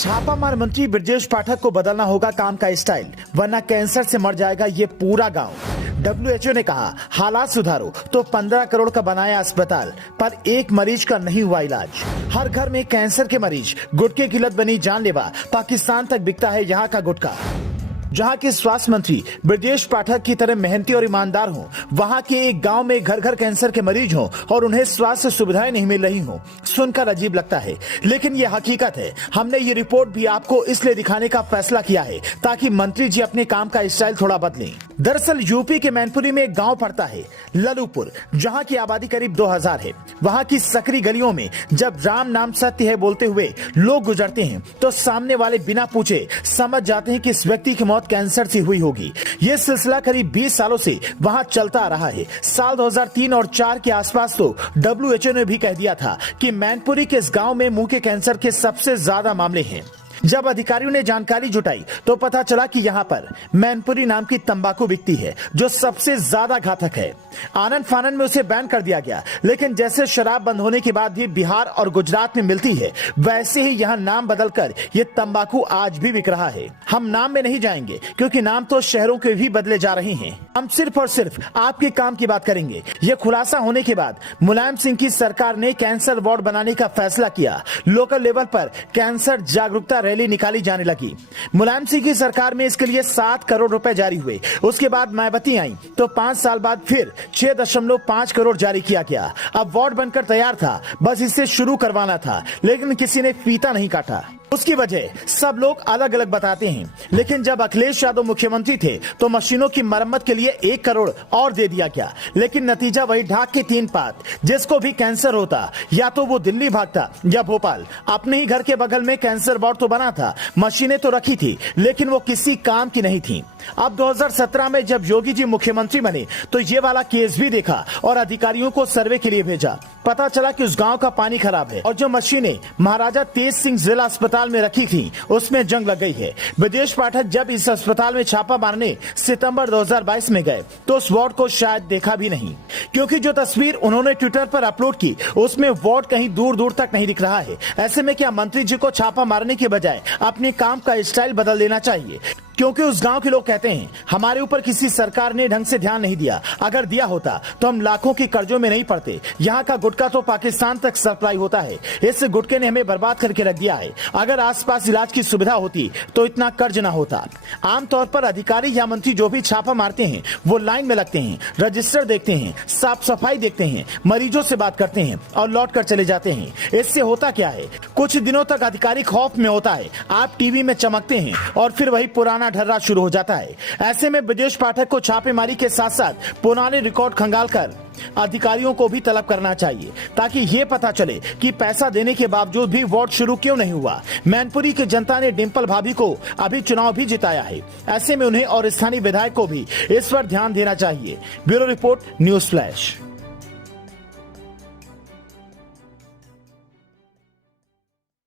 छापामार मंत्री ब्रजेश पाठक को बदलना होगा काम का स्टाइल, वरना कैंसर से मर जाएगा ये पूरा गांव। WHO ने कहा हालात सुधारो तो 15 करोड़ का बनाया अस्पताल, पर एक मरीज का नहीं हुआ इलाज। हर घर में कैंसर के मरीज, गुटखे की लत बनी जानलेवा। पाकिस्तान तक बिकता है यहाँ का गुटखा। जहां के स्वास्थ्य मंत्री ब्रजेश पाठक की तरह मेहनती और ईमानदार हों, वहां के एक गांव में घर घर कैंसर के मरीज हों और उन्हें स्वास्थ्य सुविधाएं नहीं मिल रही हों, सुनकर अजीब लगता है, लेकिन ये हकीकत है। हमने ये रिपोर्ट भी आपको इसलिए दिखाने का फैसला किया है ताकि मंत्री जी अपने काम का स्टाइल थोड़ा बदलें। दरअसल यूपी के मैनपुरी में एक गाँव पड़ता है ललूपुर, जहाँ की आबादी करीब 2000 है। वहाँ की सकरी गलियों में जब राम नाम सत्य है बोलते हुए लोग गुजरते हैं तो सामने वाले बिना पूछे समझ जाते हैं कि इस व्यक्ति की मौत कैंसर से हुई होगी। ये सिलसिला करीब 20 सालों से वहां चलता आ रहा है। साल 2003 और 4 के आसपास तो WHO ने भी कह दिया था कि मैनपुरी के इस गांव में मुंह के कैंसर के सबसे ज्यादा मामले हैं। जब अधिकारियों ने जानकारी जुटाई तो पता चला कि यहाँ पर मैनपुरी नाम की तंबाकू बिकती है जो सबसे ज्यादा घातक है। आनंद फानन में उसे बैन कर दिया गया, लेकिन जैसे शराब बंद होने के बाद भी बिहार और गुजरात में मिलती है, वैसे ही यहाँ नाम बदलकर ये तंबाकू आज भी बिक रहा है। हम नाम में नहीं जाएंगे क्योंकि नाम तो शहरों के भी बदले जा रहे हैं। हम सिर्फ और सिर्फ आपके काम की बात करेंगे। ये खुलासा होने के बाद मुलायम सिंह की सरकार ने कैंसर वार्ड बनाने का फैसला किया। लोकल लेवल पर कैंसर जागरूकता रैली निकाली जाने लगी। मुलायम सिंह की सरकार में इसके लिए 7 करोड़ रुपए जारी हुए। उसके बाद मायावती आई तो 5 साल बाद फिर 6.5 करोड़ जारी किया गया। अब वार्ड बनकर तैयार था, बस इसे शुरू करवाना था, लेकिन किसी ने फीता नहीं काटा। उसकी वजह सब लोग अलग अलग बताते हैं, लेकिन जब अखिलेश यादव मुख्यमंत्री थे तो मशीनों की मरम्मत के लिए 1 करोड़ और दे दिया गया, लेकिन नतीजा वही ढाक के 3 पात। जिसको भी कैंसर होता या तो वो दिल्ली भागता या भोपाल। अपने ही घर के बगल में कैंसर वार्ड तो बना था, मशीनें तो रखी थी, लेकिन वो किसी काम की नहीं थी। अब 2017 में जब योगी जी मुख्यमंत्री बने तो ये वाला केस भी देखा और अधिकारियों को सर्वे के लिए भेजा। पता चला कि उस गांव का पानी खराब है और जो मशीनें महाराजा तेज सिंह जिला अस्पताल में रखी थी उसमें जंग लग गई है। ब्रजेश पाठक जब इस अस्पताल में छापा मारने सितंबर 2022 में गए तो उस वार्ड को शायद देखा भी नहीं, क्योंकि जो तस्वीर उन्होंने ट्विटर पर अपलोड की उसमें वार्ड कहीं दूर दूर तक नहीं दिख रहा है। ऐसे में क्या मंत्री जी को छापा मारने के बजाय अपने काम का स्टाइल बदल देना चाहिए, क्योंकि उस गांव के लोग कहते हैं हमारे ऊपर किसी सरकार ने ढंग से ध्यान नहीं दिया। अगर दिया होता तो हम लाखों के कर्जों में नहीं पड़ते। यहाँ का गुटखा तो पाकिस्तान तक सप्लाई होता है। इस गुटखे ने हमें बर्बाद करके रख दिया है। अगर आसपास इलाज की सुविधा होती तो इतना कर्ज ना होता। आमतौर पर अधिकारी या मंत्री जो भी छापा मारते हैं वो लाइन में लगते हैं, रजिस्टर देखते हैं, साफ सफाई देखते हैं, मरीजों से बात करते हैं और लौट कर चले जाते हैं। इससे होता क्या है, कुछ दिनों तक अधिकारी खौफ में होता है। आप टीवी में चमकते हैं और फिर वही पुराना ढर्रा शुरू हो जाता है। ऐसे में ब्रजेश पाठक को छापेमारी के साथ साथ पुराने रिकॉर्ड खंगालकर अधिकारियों को भी तलब करना चाहिए, ताकि ये पता चले कि पैसा देने के बावजूद भी वार्ड शुरू क्यों नहीं हुआ। मैनपुरी की जनता ने डिंपल भाभी को अभी चुनाव भी जिताया है। ऐसे में उन्हें और स्थानीय विधायक को भी इस पर ध्यान देना चाहिए। Bureau report, news flash.